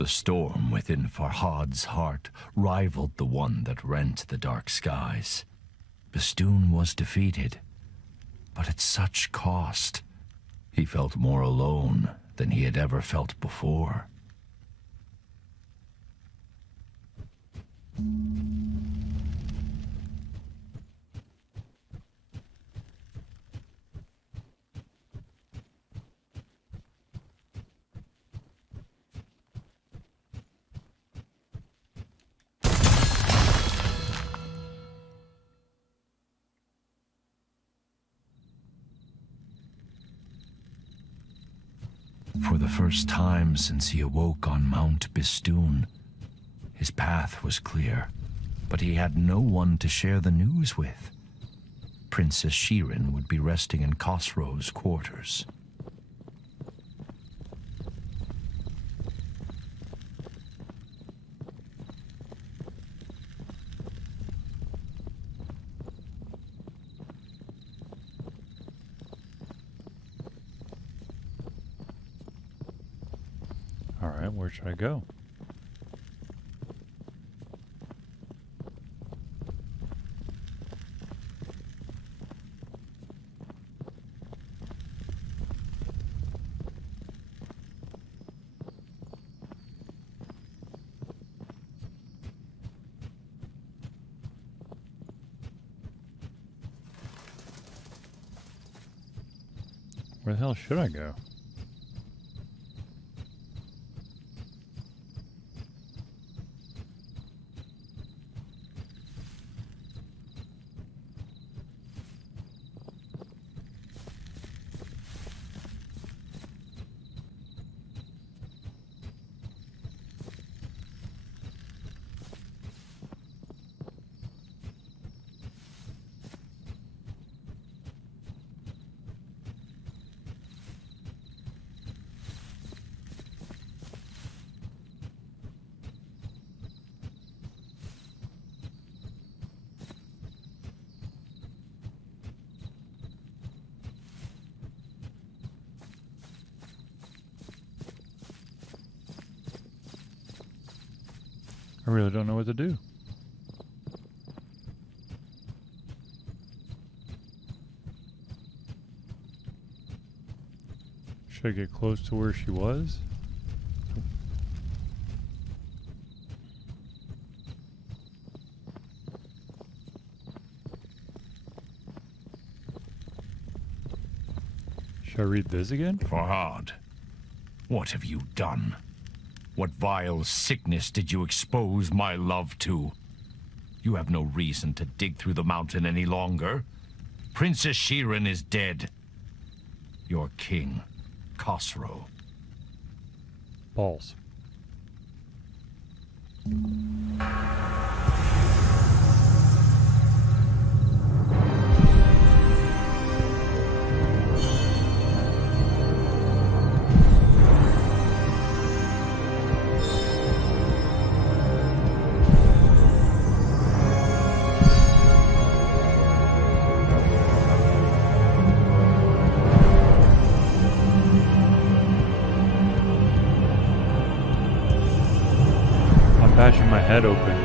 The storm within Farhad's heart rivaled the one that rent the dark skies. Bistun was defeated, but at such cost. He felt more alone than he had ever felt before. For the first time since he awoke on Mount Bistun, his path was clear, but he had no one to share the news with. Princess Shirin would be resting in Khosrow's quarters. Alright, where should I go? Where the hell should I go? I really don't know what to do. Should I get close to where she was? Should I read this again? Farhad, what have you done? What vile sickness did you expose my love to? You have no reason to dig through the mountain any longer. Princess Shirin is dead. Your king, Khosrow. Balls. Bashing my head open.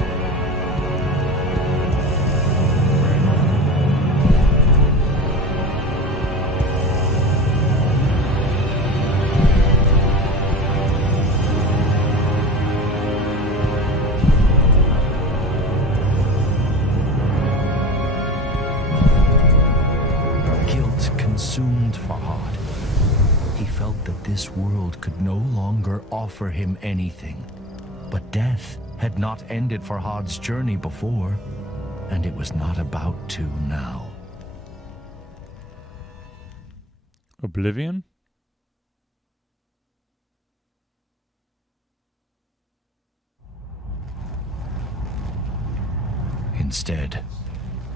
Guilt consumed Farhad. He felt that this world could no longer offer him anything. But death had not ended Farhad's journey before, and it was not about to now. Oblivion? Instead,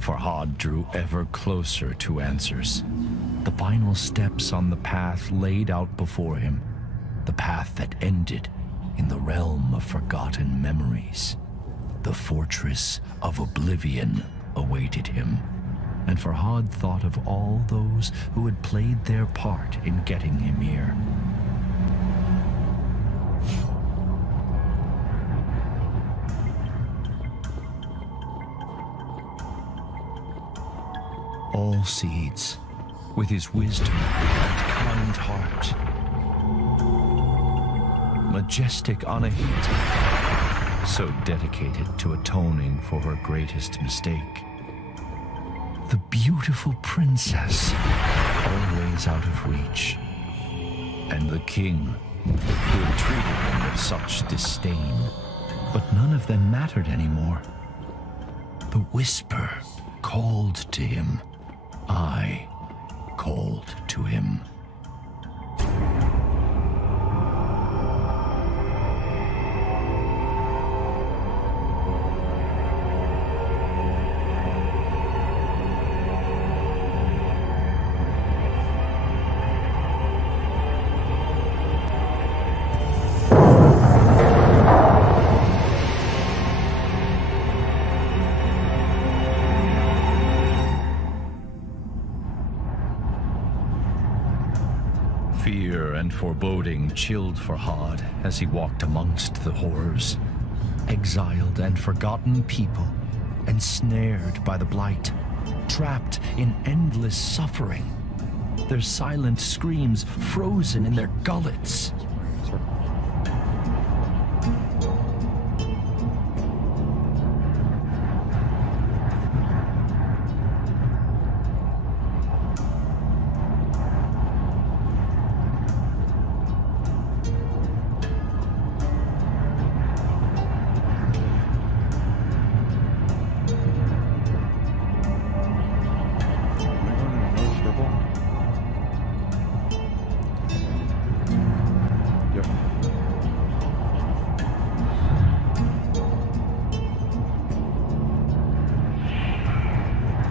Farhad drew ever closer to answers. The final steps on the path laid out before him, the path that ended in the realm of forgotten memories. The fortress of oblivion awaited him, and Farhad thought of all those who had played their part in getting him here. all seeds, with his wisdom and kind heart. Majestic Anahita, so dedicated to atoning for her greatest mistake. The beautiful princess, always out of reach. And the king, who had treated him with such disdain. But none of them mattered anymore. The whisper called to him. I called to him. Fear and foreboding chilled Farhad as he walked amongst the horrors. Exiled and forgotten people, ensnared by the blight, trapped in endless suffering. Their silent screams frozen in their gullets.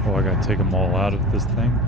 Oh, I gotta take them all out of this thing.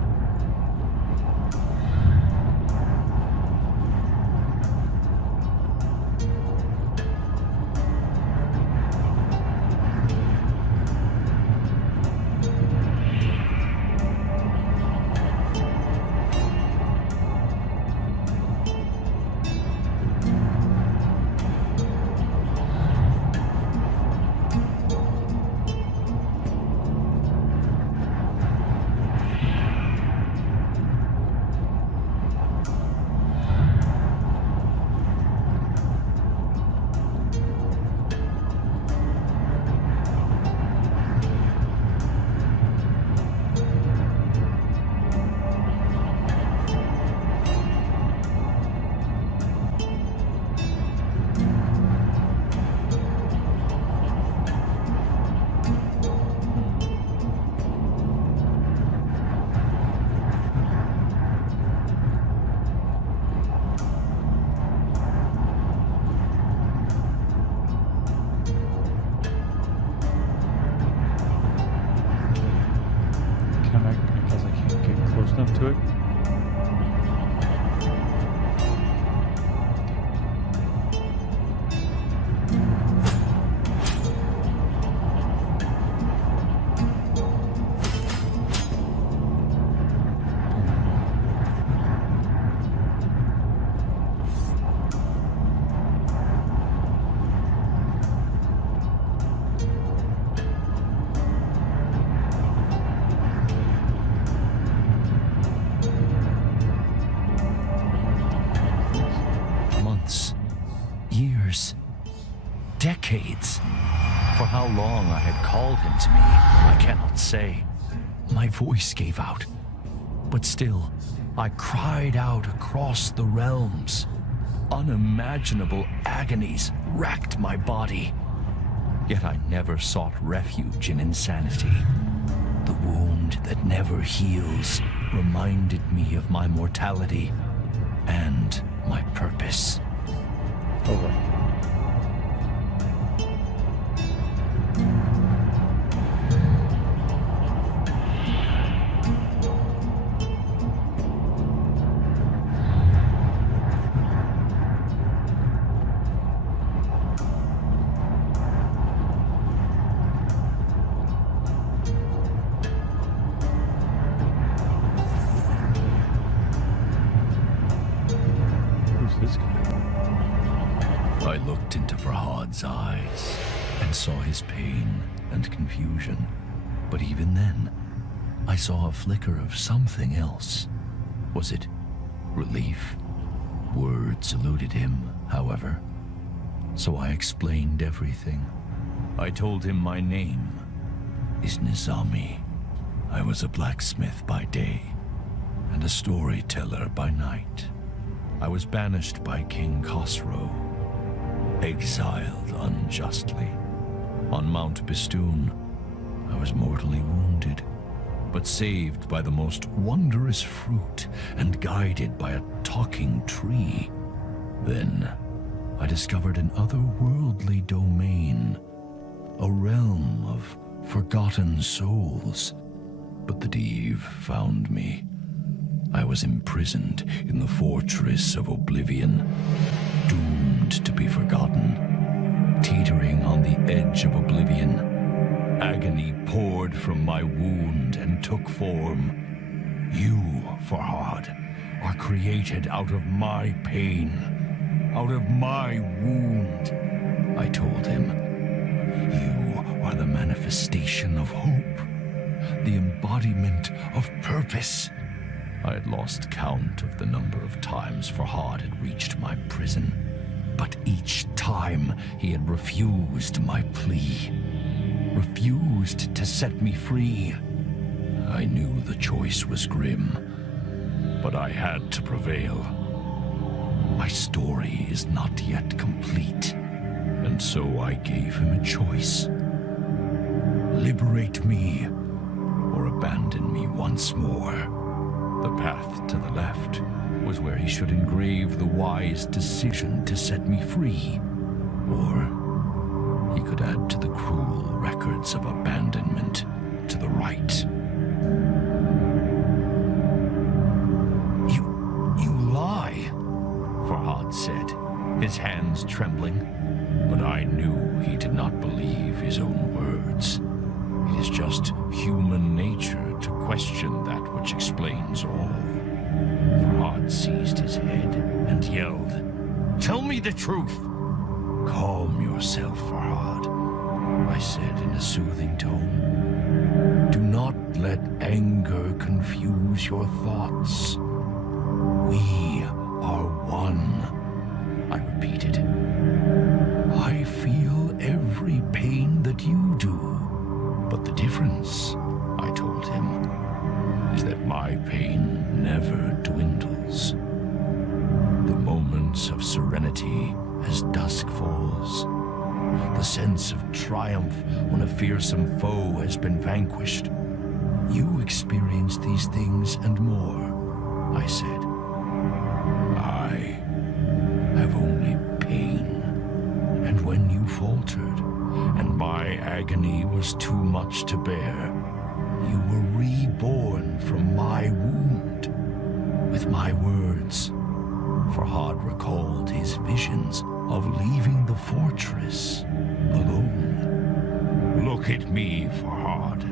Because I can't get close enough to it. Years, decades. For how long I had called him to me, I cannot say. My voice gave out, but still, I cried out across the realms. Unimaginable agonies racked my body. Yet I never sought refuge in insanity. The wound that never heals reminded me of my mortality and my purpose. Over. Who's this guy? I looked into Farhad's eyes and saw his pain and confusion. But even then, I saw a flicker of something else. Was it relief? Words eluded him, however. So I explained everything. I told him my name is Nizami. I was a blacksmith by day and a storyteller by night. I was banished by King Khosrow, exiled unjustly. On Mount Bistun, I was mortally wounded, but saved by the most wondrous fruit and guided by a talking tree. Then I discovered an otherworldly domain, a realm of forgotten souls. But the Div found me. I was imprisoned in the fortress of oblivion, doomed to be forgotten, teetering on the edge of oblivion. Agony poured from my wound and took form. You, Farhad, are created out of my pain, out of my wound. I told him, you are the manifestation of hope, the embodiment of purpose. I had lost count of the number of times Farhad had reached my prison, but each time he had refused my plea, refused to set me free. I knew the choice was grim, but I had to prevail. My story is not yet complete, and so I gave him a choice. Liberate me, or abandon me once more. The path to the left was where he should engrave the wise decision to set me free, or he could add to the cruel records of abandonment to the right. You lie, Farhad said, his hands trembling, but I knew he did not believe his own words. It is just human nature to question that which explains all. Farhad seized his head and yelled, "Tell me the truth!" "Calm yourself, Farhad," I said in a soothing tone. "Do not let anger confuse your thoughts. We are one," I repeated. "I feel every pain that you do. But the difference," I told him, "is that my pain never dwindles. The moments of serenity as dusk falls, the sense of triumph when a fearsome foe has been vanquished. You experience these things and more," I said. "I have only pain, and when you faltered, and my agony was too much to bear, you were reborn from my wound. With my words." Farhad recalled his visions of leaving the fortress alone. "Look at me, Farhad,"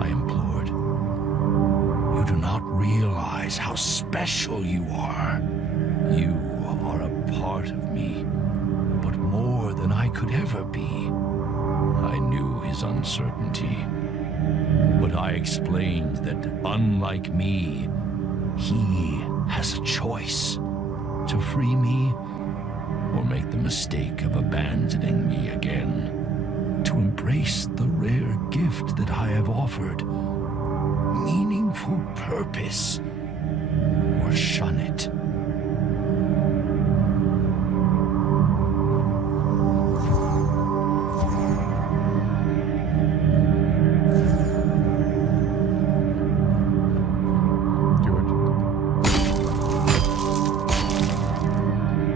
I implored. "You do not realize how special you are. You are a part of me, but more than I could ever be." I knew his uncertainty, but I explained that, unlike me, he has a choice: to free me or make the mistake of abandoning me again, to embrace the rare gift that I have offered, meaningful purpose, or shun it.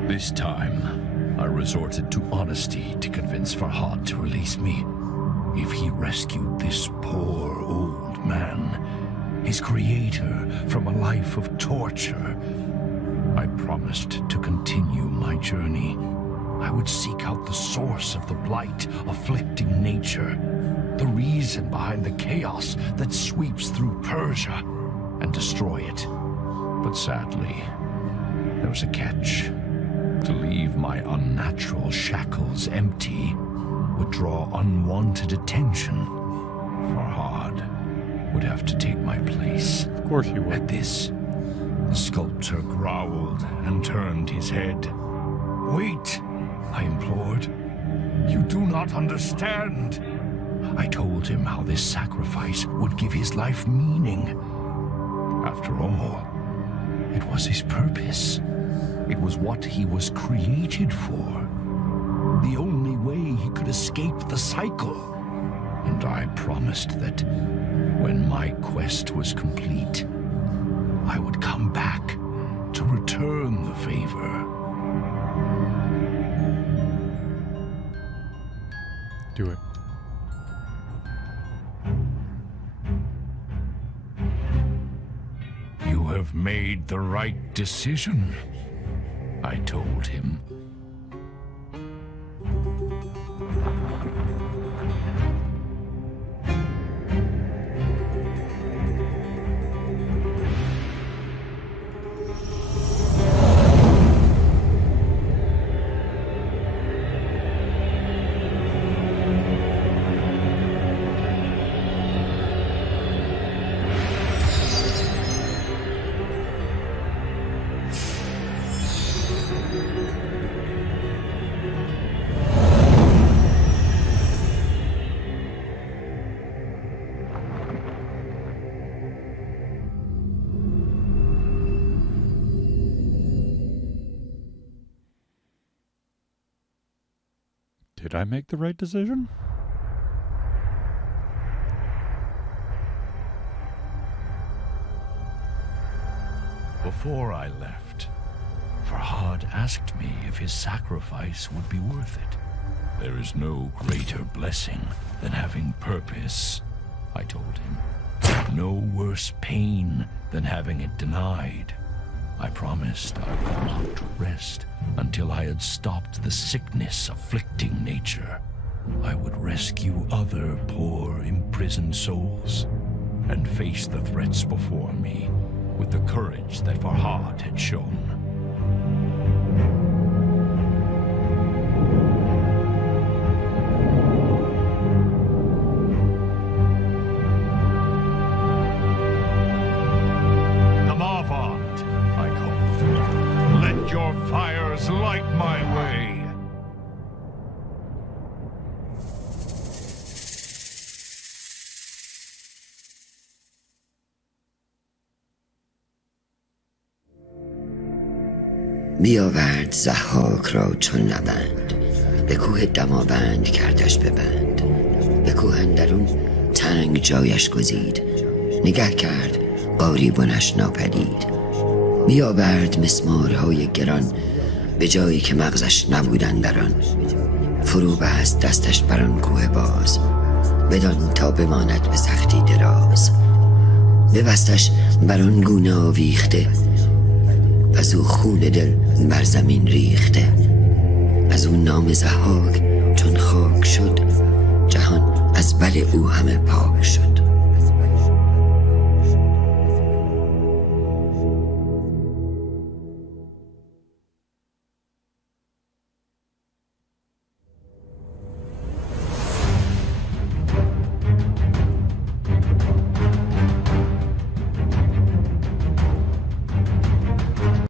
This time, I resorted to honesty to convince Farhad to release me. If he rescued this poor old man, his creator, from a life of torture, I promised to continue my journey. I would seek out the source of the blight afflicting nature, the reason behind the chaos that sweeps through Persia, and destroy it. But sadly, there was a catch. To leave my unnatural shackles empty would draw unwanted attention. Farhad would have to take my place. Of course you would. At this, the sculptor growled and turned his head. Wait, I implored. You do not understand. I told him how this sacrifice would give his life meaning. After all, it was his purpose. It was what he was created for. The only way he could escape the cycle. And I promised that when my quest was complete, I would come back to return the favor. Do it. You have made the right decision, I told him. Did I make the right decision? Before I left, Farhad asked me if his sacrifice would be worth it. There is no greater blessing than having purpose, I told him. No worse pain than having it denied. I promised I would not rest until I had stopped the sickness afflicting nature. I would rescue other poor, imprisoned souls and face the threats before me with the courage that Farhad had shown. The Mavand, I called. Let your fires light my way. بیاورد ضحاک را چون نبند، به کوه دماوند کردش ببند. به کوه اندرون تنگ جایش گزید، نگه کرد قاریبانش ناپدید. بیاورد مسمارهای گران، به جایی که مغزش نبودن در آن. فرو بست دستش بر آن کوه باز، بدان تا بماند به سختی دراز. ببستش بر آن گونه آویخته، از او خون دل بر زمین ریخته. از او نام ضحاک چون خاک شد، جهان از بر او همه پاک شد.